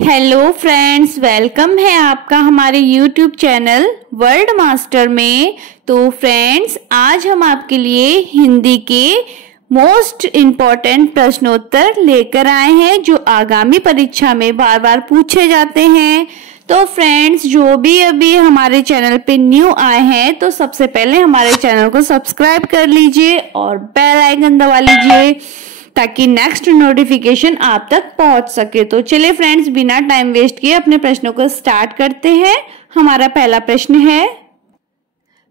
Hello friends, welcome है आपका हमारे यूट्यूब चैनल वर्ल्ड मास्टर में। तो फ्रेंड्स, आज हम आपके लिए हिंदी के मोस्ट इम्पॉर्टेंट प्रश्नोत्तर लेकर आए हैं जो आगामी परीक्षा में बार बार पूछे जाते हैं। तो फ्रेंड्स, जो भी अभी हमारे चैनल पे न्यू आए हैं तो सबसे पहले हमारे चैनल को सब्सक्राइब कर लीजिए और बेल आइकन दबा लीजिए ताकि नेक्स्ट नोटिफिकेशन आप तक पहुंच सके। तो चलिए फ्रेंड्स, बिना टाइम वेस्ट किए अपने प्रश्नों को स्टार्ट करते हैं। हमारा पहला प्रश्न है,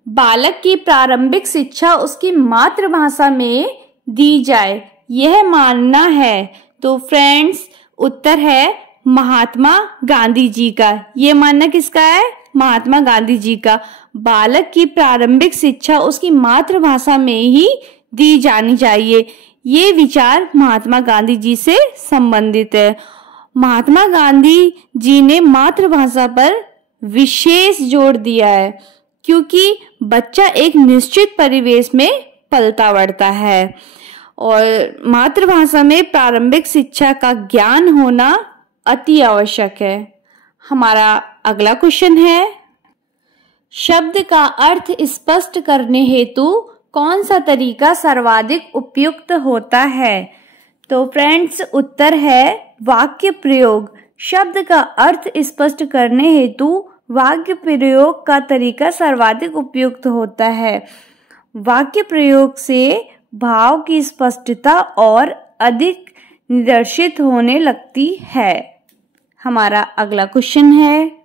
बालक की प्रारंभिक शिक्षा उसकी मातृभाषा में दी जाए, यह मानना है। तो फ्रेंड्स, उत्तर है महात्मा गांधी जी का। ये मानना किसका है? महात्मा गांधी जी का। बालक की प्रारंभिक शिक्षा उसकी मातृभाषा में ही दी जानी चाहिए, ये विचार महात्मा गांधी जी से संबंधित है। महात्मा गांधी जी ने मातृभाषा पर विशेष जोर दिया है क्योंकि बच्चा एक निश्चित परिवेश में पलता बढ़ता है और मातृभाषा में प्रारंभिक शिक्षा का ज्ञान होना अति आवश्यक है। हमारा अगला क्वेश्चन है, शब्द का अर्थ स्पष्ट करने हेतु कौन सा तरीका सर्वाधिक उपयुक्त होता है? तो फ्रेंड्स, उत्तर है वाक्य प्रयोग। शब्द का अर्थ स्पष्ट करने हेतु वाक्य प्रयोग का तरीका सर्वाधिक उपयुक्त होता है। वाक्य प्रयोग से भाव की स्पष्टता और अधिक निर्देशित होने लगती है। हमारा अगला क्वेश्चन है,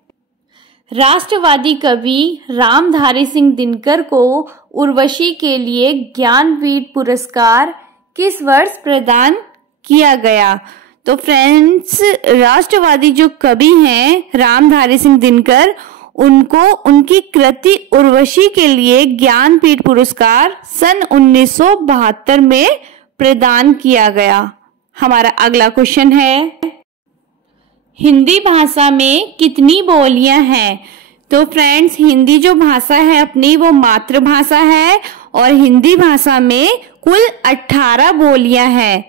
राष्ट्रवादी कवि रामधारी सिंह दिनकर को उर्वशी के लिए ज्ञानपीठ पुरस्कार किस वर्ष प्रदान किया गया? तो फ्रेंड्स, राष्ट्रवादी जो कवि हैं रामधारी सिंह दिनकर, उनको उनकी कृति उर्वशी के लिए ज्ञानपीठ पुरस्कार सन 1972 में प्रदान किया गया। हमारा अगला क्वेश्चन है, हिंदी भाषा में कितनी बोलियां हैं? तो फ्रेंड्स, हिंदी जो भाषा है अपनी वो मातृभाषा है और हिंदी भाषा में कुल 18 बोलियां हैं।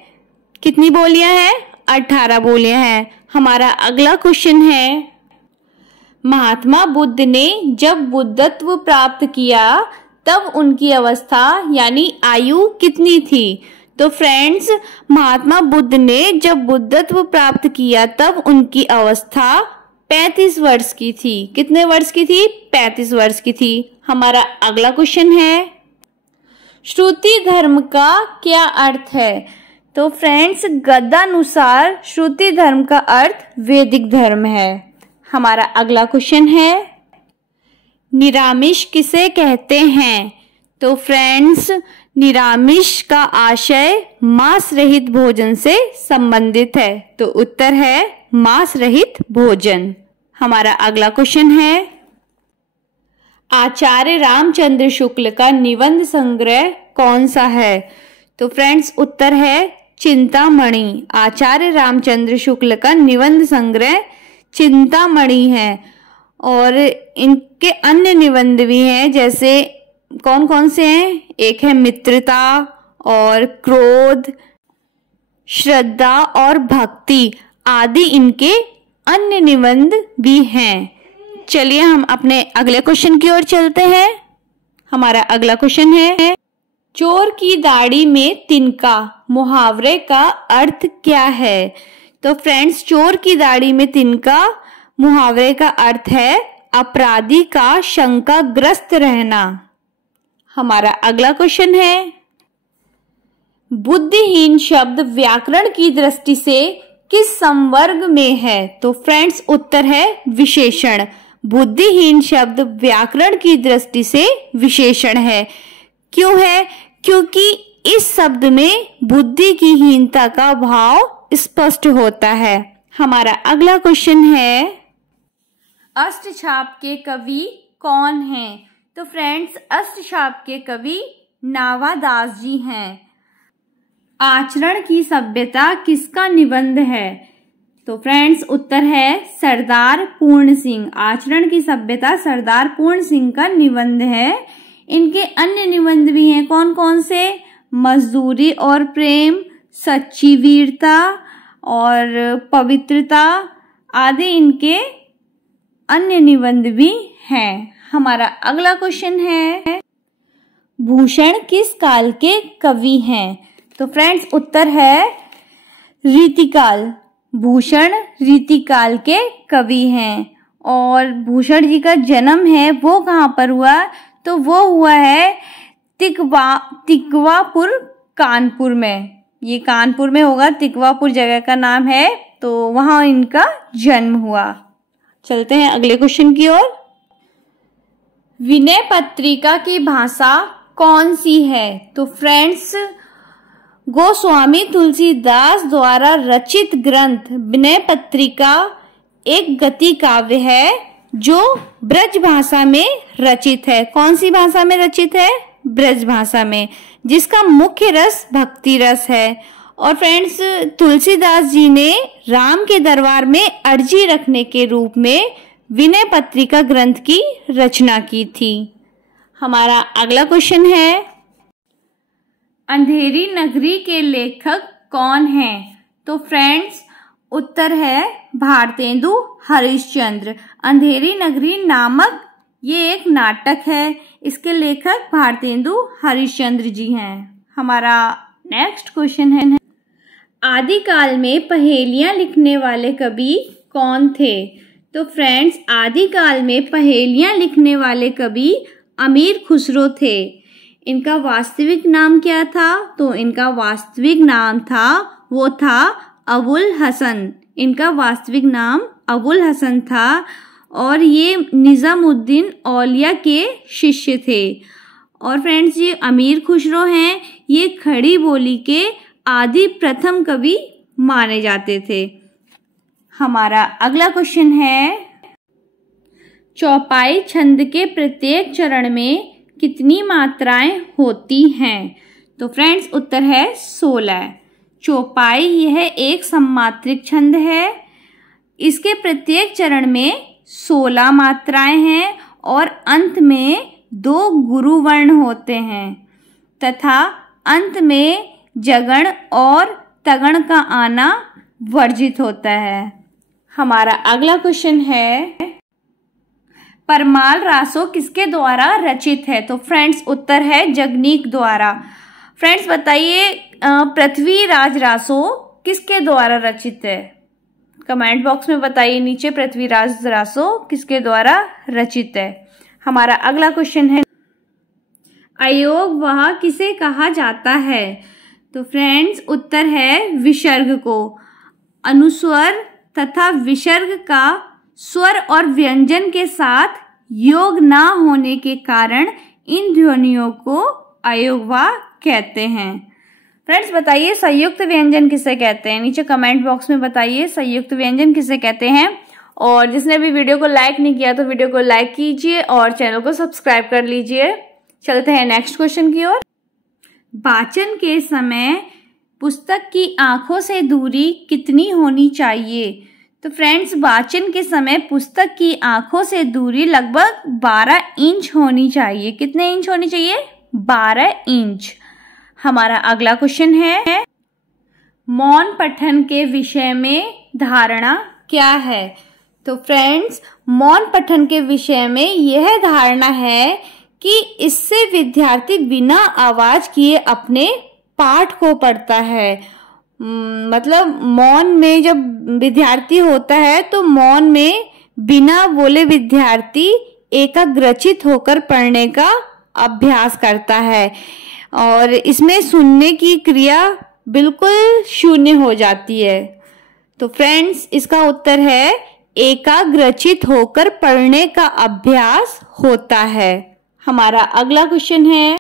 कितनी बोलियां हैं? 18 बोलियां हैं। हमारा अगला क्वेश्चन है, महात्मा बुद्ध ने जब बुद्धत्व प्राप्त किया तब उनकी अवस्था यानी आयु कितनी थी? तो फ्रेंड्स, महात्मा बुद्ध ने जब बुद्धत्व प्राप्त किया तब उनकी अवस्था 35 वर्ष की थी। कितने वर्ष की थी? 35 वर्ष की थी। हमारा अगला क्वेश्चन है, श्रुति धर्म का क्या अर्थ है? तो फ्रेंड्स, गद्यानुसार श्रुति धर्म का अर्थ वैदिक धर्म है। हमारा अगला क्वेश्चन है, निरामिष किसे कहते हैं? तो फ्रेंड्स, निरामिष का आशय मांस रहित भोजन से संबंधित है। तो उत्तर है मांस रहित भोजन। हमारा अगला क्वेश्चन है, आचार्य रामचंद्र शुक्ल का निबंध संग्रह कौन सा है? तो फ्रेंड्स, उत्तर है चिंतामणि। आचार्य रामचंद्र शुक्ल का निबंध संग्रह चिंतामणि है और इनके अन्य निबंध भी हैं। जैसे कौन कौन से हैं? एक है मित्रता और क्रोध, श्रद्धा और भक्ति आदि इनके अन्य निबंध भी हैं। चलिए हम अपने अगले क्वेश्चन की ओर चलते हैं। हमारा अगला क्वेश्चन है, चोर की दाढ़ी में तिनका मुहावरे का अर्थ क्या है? तो फ्रेंड्स, चोर की दाढ़ी में तिनका मुहावरे का अर्थ है अपराधी का शंकाग्रस्त रहना। हमारा अगला क्वेश्चन है, बुद्धिहीन शब्द व्याकरण की दृष्टि से किस संवर्ग में है? तो फ्रेंड्स, उत्तर है विशेषण। बुद्धिहीन शब्द व्याकरण की दृष्टि से विशेषण है। क्यों है? क्योंकि इस शब्द में बुद्धि की हीनता का भाव स्पष्ट होता है। हमारा अगला क्वेश्चन है, अष्टछाप के कवि कौन हैं? तो फ्रेंड्स, अष्टछाप के कवि नावादास जी हैं। आचरण की सभ्यता किसका निबंध है? तो फ्रेंड्स, उत्तर है सरदार पूर्ण सिंह। आचरण की सभ्यता सरदार पूर्ण सिंह का निबंध है। इनके अन्य निबंध भी हैं। कौन कौन से? मजदूरी और प्रेम, सच्ची वीरता और पवित्रता आदि इनके अन्य निबंध भी हैं। हमारा अगला क्वेश्चन है, भूषण किस काल के कवि हैं? तो फ्रेंड्स उत्तर है रीतिकाल। भूषण रीतिकाल के कवि हैं। और भूषण जी का जन्म है वो कहाँ पर हुआ? तो वो हुआ है तिकवापुर, कानपुर में। ये कानपुर में होगा, तिकवापुर जगह का नाम है, तो वहां इनका जन्म हुआ। चलते हैं अगले क्वेश्चन की ओर। विनय पत्रिका की भाषा कौन सी है? तो फ्रेंड्स गोस्वामी तुलसीदास द्वारा रचित ग्रंथ विनय पत्रिका एक गद्य काव्य है जो ब्रज भाषा में रचित है। कौन सी भाषा में रचित है? ब्रज भाषा में, जिसका मुख्य रस भक्ति रस है। और फ्रेंड्स तुलसीदास जी ने राम के दरबार में अर्जी रखने के रूप में विनय पत्रिका ग्रंथ की रचना की थी। हमारा अगला क्वेश्चन है, अंधेरी नगरी के लेखक कौन हैं? तो फ्रेंड्स उत्तर है भारतेंदु हरिश्चंद्र। अंधेरी नगरी नामक ये एक नाटक है, इसके लेखक भारतेंदु हरिश्चंद्र जी हैं। हमारा नेक्स्ट क्वेश्चन है, आदिकाल में पहेलियां लिखने वाले कवि कौन थे? तो फ्रेंड्स आदिकाल में पहेलियां लिखने वाले कवि अमीर खुसरो थे। इनका वास्तविक नाम क्या था? तो इनका वास्तविक नाम था, वो था अबुल हसन। इनका वास्तविक नाम अबुल हसन था और ये निजामुद्दीन औलिया के शिष्य थे। और फ्रेंड्स ये अमीर खुसरो हैं, ये खड़ी बोली के आदि प्रथम कवि माने जाते थे। हमारा अगला क्वेश्चन है, चौपाई छंद के प्रत्येक चरण में कितनी मात्राएं होती हैं? तो फ्रेंड्स उत्तर है 16। चौपाई यह एक सम्मात्रिक छंद है। इसके प्रत्येक चरण में 16 मात्राएं हैं और अंत में 2 गुरु वर्ण होते हैं तथा अंत में जगण और तगण का आना वर्जित होता है। हमारा अगला क्वेश्चन है, परमाल रासो किसके द्वारा रचित है? तो फ्रेंड्स उत्तर है जगनीक द्वारा। फ्रेंड्स बताइए पृथ्वीराज रासो किसके द्वारा रचित है? कमेंट बॉक्स में बताइए नीचे, पृथ्वीराज रासो किसके द्वारा रचित है। हमारा अगला क्वेश्चन है, अयोग वह किसे कहा जाता है? तो फ्रेंड्स उत्तर है विसर्ग को। अनुस्वर तथा विसर्ग का स्वर और व्यंजन के साथ योग ना होने के कारण इन ध्वनियों को अयोगवा कहते हैं। फ्रेंड्स बताइए संयुक्त व्यंजन किसे कहते हैं? नीचे कमेंट बॉक्स में बताइए संयुक्त व्यंजन किसे कहते हैं। और जिसने भी वीडियो को लाइक नहीं किया तो वीडियो को लाइक कीजिए और चैनल को सब्सक्राइब कर लीजिए। चलते हैं नेक्स्ट क्वेश्चन की ओर। वाचन के समय पुस्तक की आंखों से दूरी कितनी होनी चाहिए? तो फ्रेंड्स वाचन के समय पुस्तक की आंखों से दूरी लगभग 12 इंच होनी चाहिए। कितने इंच होनी चाहिए? 12 इंच। हमारा अगला क्वेश्चन है, मौन पठन के विषय में धारणा क्या है? तो फ्रेंड्स मौन पठन के विषय में यह धारणा है कि इससे विद्यार्थी बिना आवाज किए अपने पाठ को पढ़ता है। मतलब मौन में जब विद्यार्थी होता है तो मौन में बिना बोले विद्यार्थी एकाग्रचित होकर पढ़ने का अभ्यास करता है और इसमें सुनने की क्रिया बिल्कुल शून्य हो जाती है। तो फ्रेंड्स इसका उत्तर है एकाग्रचित होकर पढ़ने का अभ्यास होता है। हमारा अगला क्वेश्चन है,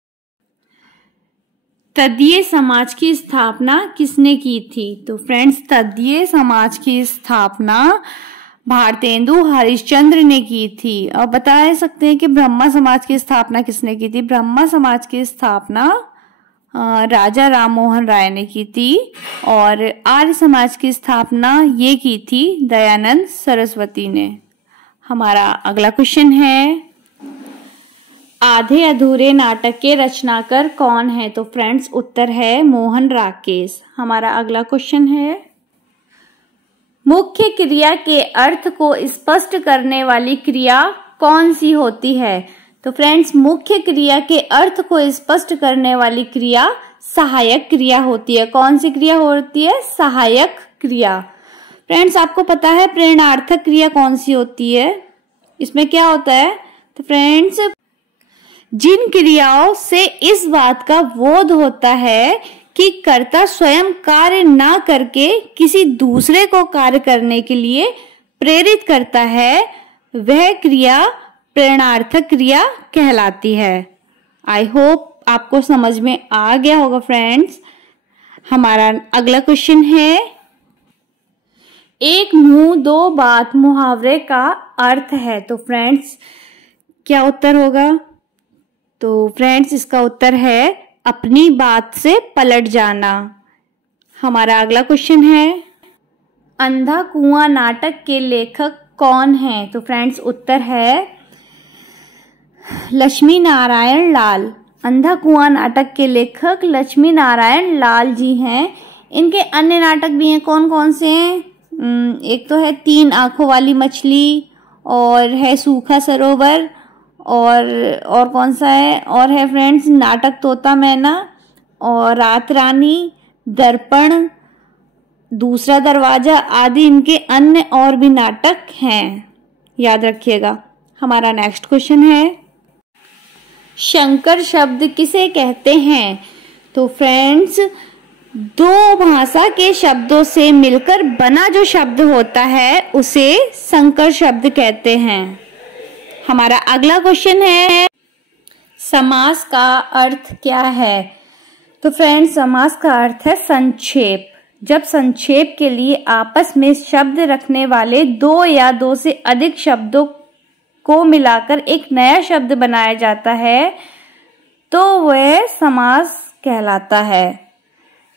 तदीय समाज की स्थापना किसने की थी? तो फ्रेंड्स तदीय समाज की स्थापना भारतेंदु हरिश्चंद्र ने की थी। और बता सकते हैं कि ब्रह्मा समाज की स्थापना किसने की थी? ब्रह्मा समाज की स्थापना राजा राम मोहन राय ने की थी और आर्य समाज की स्थापना ये की थी दयानंद सरस्वती ने। हमारा अगला क्वेश्चन है, आधे अधूरे नाटक के रचनाकार कौन है? तो फ्रेंड्स उत्तर है मोहन राकेश। हमारा अगला क्वेश्चन है, मुख्य क्रिया के अर्थ को स्पष्ट करने वाली क्रिया कौन सी होती है? तो फ्रेंड्स, मुख्य क्रिया के अर्थ को स्पष्ट करने वाली क्रिया सहायक क्रिया होती है। कौन सी क्रिया होती है? सहायक क्रिया। फ्रेंड्स, आपको पता है प्रेरणार्थक क्रिया कौन सी होती है? इसमें क्या होता है? तो फ्रेंड्स, जिन क्रियाओं से इस बात का बोध होता है कि कर्ता स्वयं कार्य ना करके किसी दूसरे को कार्य करने के लिए प्रेरित करता है, वह क्रिया प्रेरणार्थक क्रिया कहलाती है। आई होप आपको समझ में आ गया होगा फ्रेंड्स। हमारा अगला क्वेश्चन है, एक मुंह दो बात मुहावरे का अर्थ है। तो फ्रेंड्स, क्या उत्तर होगा? तो फ्रेंड्स, इसका उत्तर है अपनी बात से पलट जाना। हमारा अगला क्वेश्चन है, अंधा कुआं नाटक के लेखक कौन है? तो फ्रेंड्स, उत्तर है लक्ष्मी नारायण लाल। अंधा कुआं नाटक के लेखक लक्ष्मी नारायण लाल जी हैं। इनके अन्य नाटक भी हैं। कौन कौन से हैं? एक तो है तीन आंखों वाली मछली, और है सूखा सरोवर, और कौन सा है? और है फ्रेंड्स नाटक तोता मैना, और रात रानी, दर्पण, दूसरा दरवाजा आदि इनके अन्य और भी नाटक हैं, याद रखिएगा। हमारा नेक्स्ट क्वेश्चन है, शंकर शब्द किसे कहते हैं? तो फ्रेंड्स, दो भाषा के शब्दों से मिलकर बना जो शब्द होता है उसे संकर शब्द कहते हैं। हमारा अगला क्वेश्चन है, समास का अर्थ क्या है? तो फ्रेंड्स, समास का अर्थ है संक्षेप। जब संक्षेप के लिए आपस में शब्द रखने वाले दो या दो से अधिक शब्दों को मिलाकर एक नया शब्द बनाया जाता है तो वह समास कहलाता है।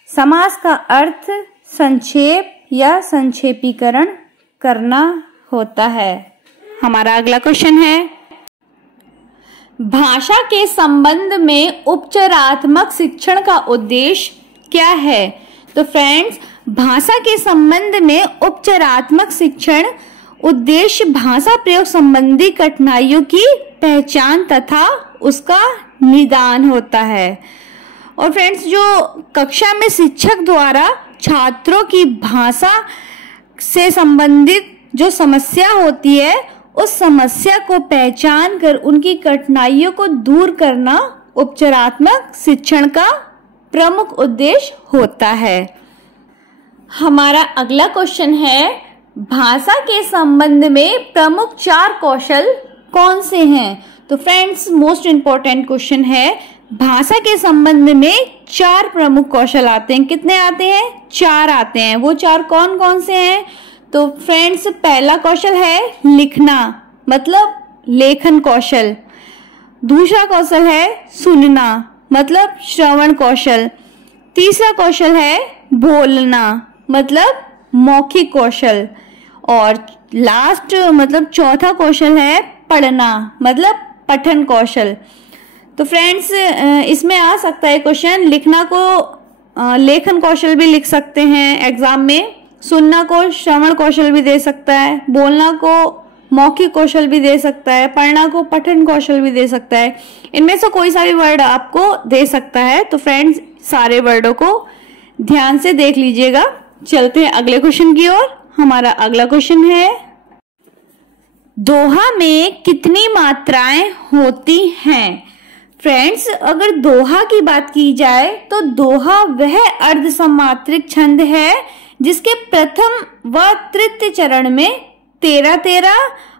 समास का अर्थ संक्षेप या संक्षेपीकरण करना होता है। हमारा अगला क्वेश्चन है, भाषा के संबंध में उपचारात्मक शिक्षण का उद्देश्य क्या है? तो फ्रेंड्स, भाषा के संबंध में उपचारात्मक शिक्षण उद्देश्य भाषा प्रयोग संबंधी कठिनाइयों की पहचान तथा उसका निदान होता है। और फ्रेंड्स, जो कक्षा में शिक्षक द्वारा छात्रों की भाषा से संबंधित जो समस्या होती है उस समस्या को पहचान कर उनकी कठिनाइयों को दूर करना उपचारात्मक शिक्षण का प्रमुख उद्देश्य होता है। हमारा अगला क्वेश्चन है, भाषा के संबंध में प्रमुख चार कौशल कौन से हैं? तो फ्रेंड्स, मोस्ट इम्पोर्टेंट क्वेश्चन है। भाषा के संबंध में चार प्रमुख कौशल आते हैं। कितने आते हैं? चार आते हैं। वो चार कौन कौन से हैं? तो फ्रेंड्स, पहला कौशल है लिखना, मतलब लेखन कौशल। दूसरा कौशल है सुनना, मतलब श्रवण कौशल। तीसरा कौशल है बोलना, मतलब मौखिक कौशल। और लास्ट मतलब चौथा कौशल है पढ़ना, मतलब पठन कौशल। तो फ्रेंड्स, इसमें आ सकता है क्वेश्चन, लिखना को लेखन कौशल भी लिख सकते हैं एग्जाम में, सुनना को श्रवण कौशल भी दे सकता है, बोलना को मौखिक कौशल भी दे सकता है, पढ़ना को पठन कौशल भी दे सकता है। इनमें से कोई सा भी वर्ड आपको दे सकता है। तो फ्रेंड्स, सारे वर्डों को ध्यान से देख लीजिएगा। चलते हैं अगले क्वेश्चन की ओर। हमारा अगला क्वेश्चन है, दोहा में कितनी मात्राएं होती हैं? फ्रेंड्स, अगर दोहा की बात की जाए तो दोहा वह अर्ध समात्रिक छंद है जिसके प्रथम व तृतीय चरण में 13-13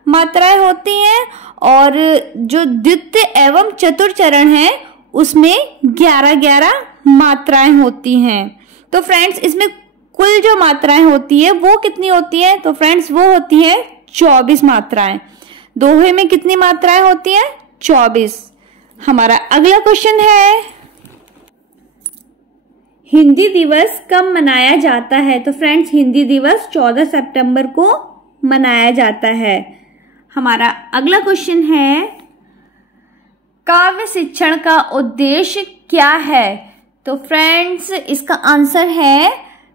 मात्राएं होती हैं और जो द्वितीय एवं चतुर्थ चरण है उसमें 11-11 मात्राएं होती हैं। तो फ्रेंड्स, इसमें कुल जो मात्राएं होती है वो कितनी होती है? तो फ्रेंड्स, वो होती है 24 मात्राएं। दोहे में कितनी मात्राएं होती हैं? 24। हमारा अगला क्वेश्चन है, हिंदी दिवस कब मनाया जाता है? तो फ्रेंड्स, हिंदी दिवस 14 सितंबर को मनाया जाता है। हमारा अगला क्वेश्चन है, काव्य शिक्षण का उद्देश्य क्या है? तो फ्रेंड्स, इसका आंसर है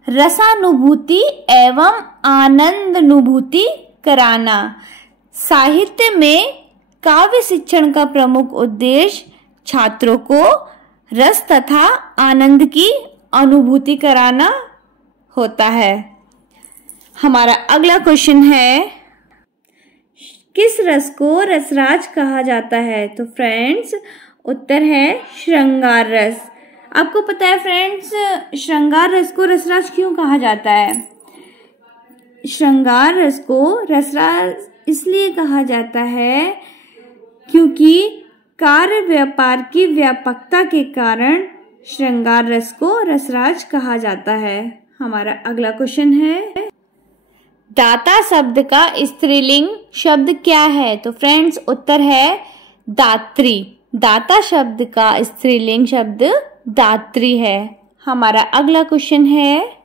रसानुभूति एवं आनंदानुभूति कराना। साहित्य में काव्य शिक्षण का प्रमुख उद्देश्य छात्रों को रस तथा आनंद की अनुभूति कराना होता है। हमारा अगला क्वेश्चन है, किस रस को रसराज कहा जाता है? तो फ्रेंड्स उत्तर है श्रृंगार रस। आपको पता है फ्रेंड्स, श्रृंगार रस को रसराज क्यों कहा जाता है? श्रृंगार रस को रसराज इसलिए कहा जाता है क्योंकि कार्य व्यापार की व्यापकता के कारण श्रृंगार रस को रसराज कहा जाता है। हमारा अगला क्वेश्चन है, दाता शब्द का स्त्रीलिंग शब्द क्या है? तो फ्रेंड्स उत्तर है दात्री। दाता शब्द का स्त्रीलिंग शब्द दात्री है। हमारा अगला क्वेश्चन है,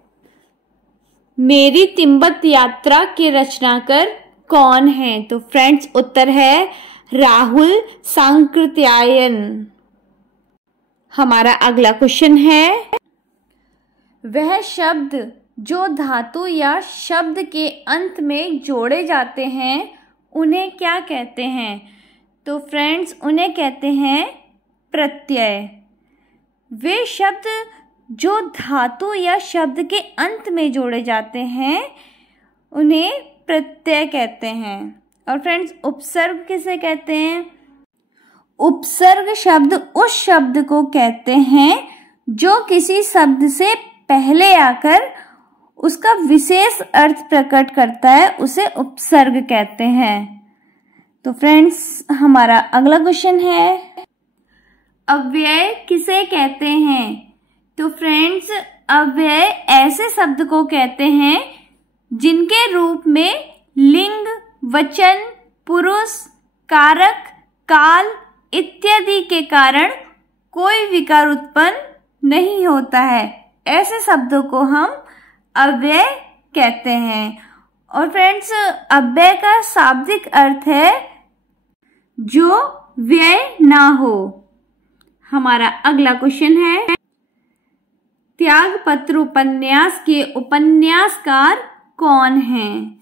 मेरी तिब्बत यात्रा के रचनाकार कौन है? तो फ्रेंड्स उत्तर है राहुल सांकृत्यायन। हमारा अगला क्वेश्चन है, वह शब्द जो धातु या शब्द के अंत में जोड़े जाते हैं उन्हें क्या कहते हैं? तो फ्रेंड्स उन्हें कहते हैं प्रत्यय। वे शब्द जो धातु या शब्द के अंत में जोड़े जाते हैं उन्हें प्रत्यय कहते हैं। और फ्रेंड्स उपसर्ग किसे कहते हैं? उपसर्ग शब्द उस शब्द को कहते हैं जो किसी शब्द से पहले आकर उसका विशेष अर्थ प्रकट करता है, उसे उपसर्ग कहते हैं। तो फ्रेंड्स हमारा अगला क्वेश्चन है, अव्यय किसे कहते हैं? तो फ्रेंड्स अव्यय ऐसे शब्द को कहते हैं जिनके रूप में लिंग, वचन, पुरुष, कारक, काल इत्यादि के कारण कोई विकार उत्पन्न नहीं होता है। ऐसे शब्दों को हम अव्यय कहते हैं। और फ्रेंड्स अव्यय का शाब्दिक अर्थ है जो व्यय ना हो। हमारा अगला क्वेश्चन है, त्यागपत्र उपन्यास के उपन्यासकार कौन हैं?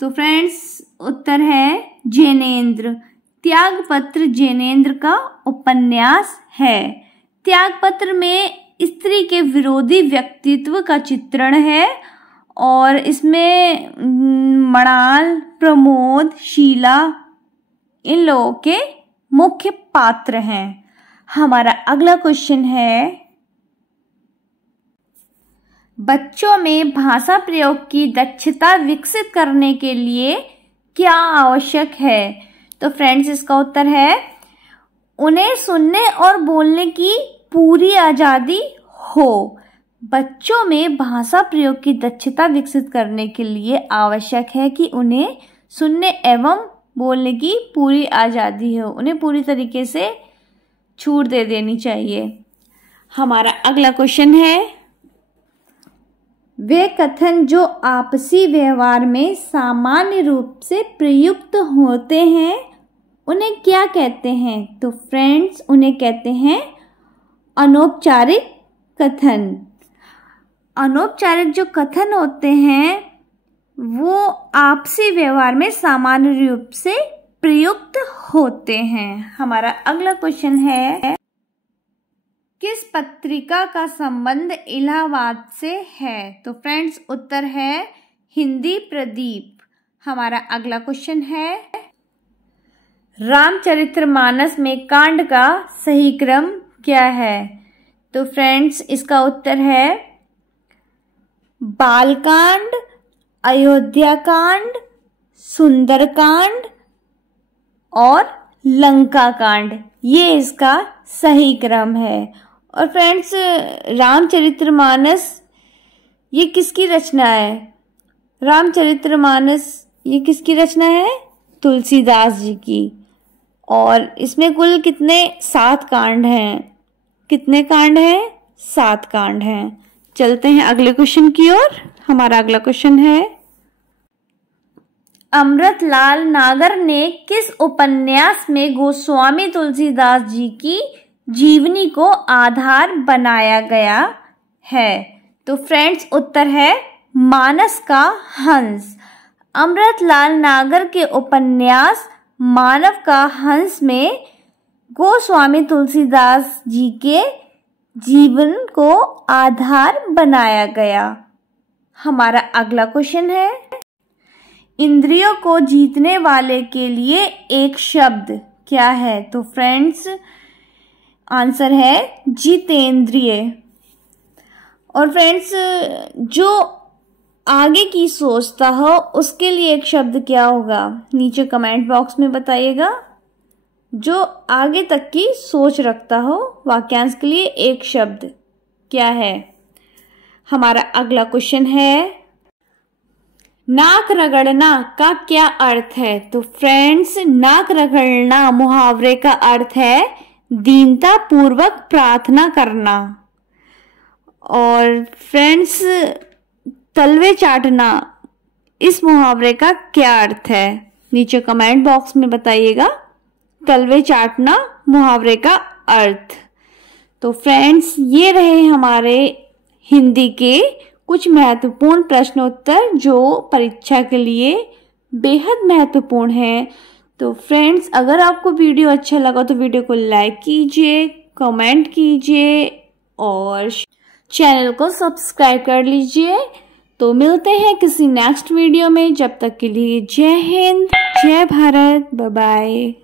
तो फ्रेंड्स उत्तर है जैनेन्द्र। त्यागपत्र जैनेन्द्र का उपन्यास है। त्यागपत्र में स्त्री के विरोधी व्यक्तित्व का चित्रण है और इसमें मणाल, प्रमोद, शीला इन लोगों के मुख्य पात्र हैं। हमारा अगला क्वेश्चन है, बच्चों में भाषा प्रयोग की दक्षता विकसित करने के लिए क्या आवश्यक है? तो फ्रेंड्स इसका उत्तर है उन्हें सुनने और बोलने की पूरी आजादी हो। बच्चों में भाषा प्रयोग की दक्षता विकसित करने के लिए आवश्यक है कि उन्हें सुनने एवं बोलने की पूरी आजादी हो। उन्हें पूरी तरीके से छूट दे देनी चाहिए। हमारा अगला क्वेश्चन है, वे कथन जो आपसी व्यवहार में सामान्य रूप से प्रयुक्त होते हैं उन्हें क्या कहते हैं? तो फ्रेंड्स उन्हें कहते हैं अनौपचारिक कथन। अनौपचारिक जो कथन होते हैं वो आपसी व्यवहार में सामान्य रूप से प्रयुक्त होते हैं। हमारा अगला क्वेश्चन है, किस पत्रिका का संबंध इलाहाबाद से है? तो फ्रेंड्स उत्तर है हिंदी प्रदीप। हमारा अगला क्वेश्चन है, रामचरितमानस में कांड का सही क्रम क्या है? तो फ्रेंड्स इसका उत्तर है बालकांड, अयोध्या कांड, सुंदरकांड और लंका कांड, ये इसका सही क्रम है। और फ्रेंड्स रामचरितमानस ये किसकी रचना है? रामचरितमानस ये किसकी रचना है? तुलसीदास जी की। और इसमें कुल कितने 7 कांड हैं? कितने कांड हैं? 7 कांड हैं। चलते हैं अगले क्वेश्चन की ओर। हमारा अगला क्वेश्चन है, अमृतलाल नागर ने किस उपन्यास में गोस्वामी तुलसीदास जी की जीवनी को आधार बनाया गया है? तो फ्रेंड्स उत्तर है मानस का हंस। अमृतलाल नागर के उपन्यास मानव का हंस में गोस्वामी तुलसीदास जी के जीवन को आधार बनाया गया। हमारा अगला क्वेश्चन है, इंद्रियों को जीतने वाले के लिए एक शब्द क्या है? तो फ्रेंड्स आंसर है जितेंद्रिय। और फ्रेंड्स जो आगे की सोचता हो उसके लिए एक शब्द क्या होगा? नीचे कमेंट बॉक्स में बताइएगा। जो आगे तक की सोच रखता हो वाक्यांश के लिए एक शब्द क्या है? हमारा अगला क्वेश्चन है, नाक रगड़ना का क्या अर्थ है? तो फ्रेंड्स नाक रगड़ना मुहावरे का अर्थ है दीनता पूर्वक प्रार्थना करना। और फ्रेंड्स तलवे चाटना इस मुहावरे का क्या अर्थ है? नीचे कमेंट बॉक्स में बताइएगा तलवे चाटना मुहावरे का अर्थ। तो फ्रेंड्स ये रहे हमारे हिंदी के कुछ महत्वपूर्ण प्रश्नोत्तर जो परीक्षा के लिए बेहद महत्वपूर्ण है। तो फ्रेंड्स अगर आपको वीडियो अच्छा लगा तो वीडियो को लाइक कीजिए, कमेंट कीजिए और चैनल को सब्सक्राइब कर लीजिए। तो मिलते हैं किसी नेक्स्ट वीडियो में, जब तक के लिए जय हिंद, जय भारत, बाय बाय।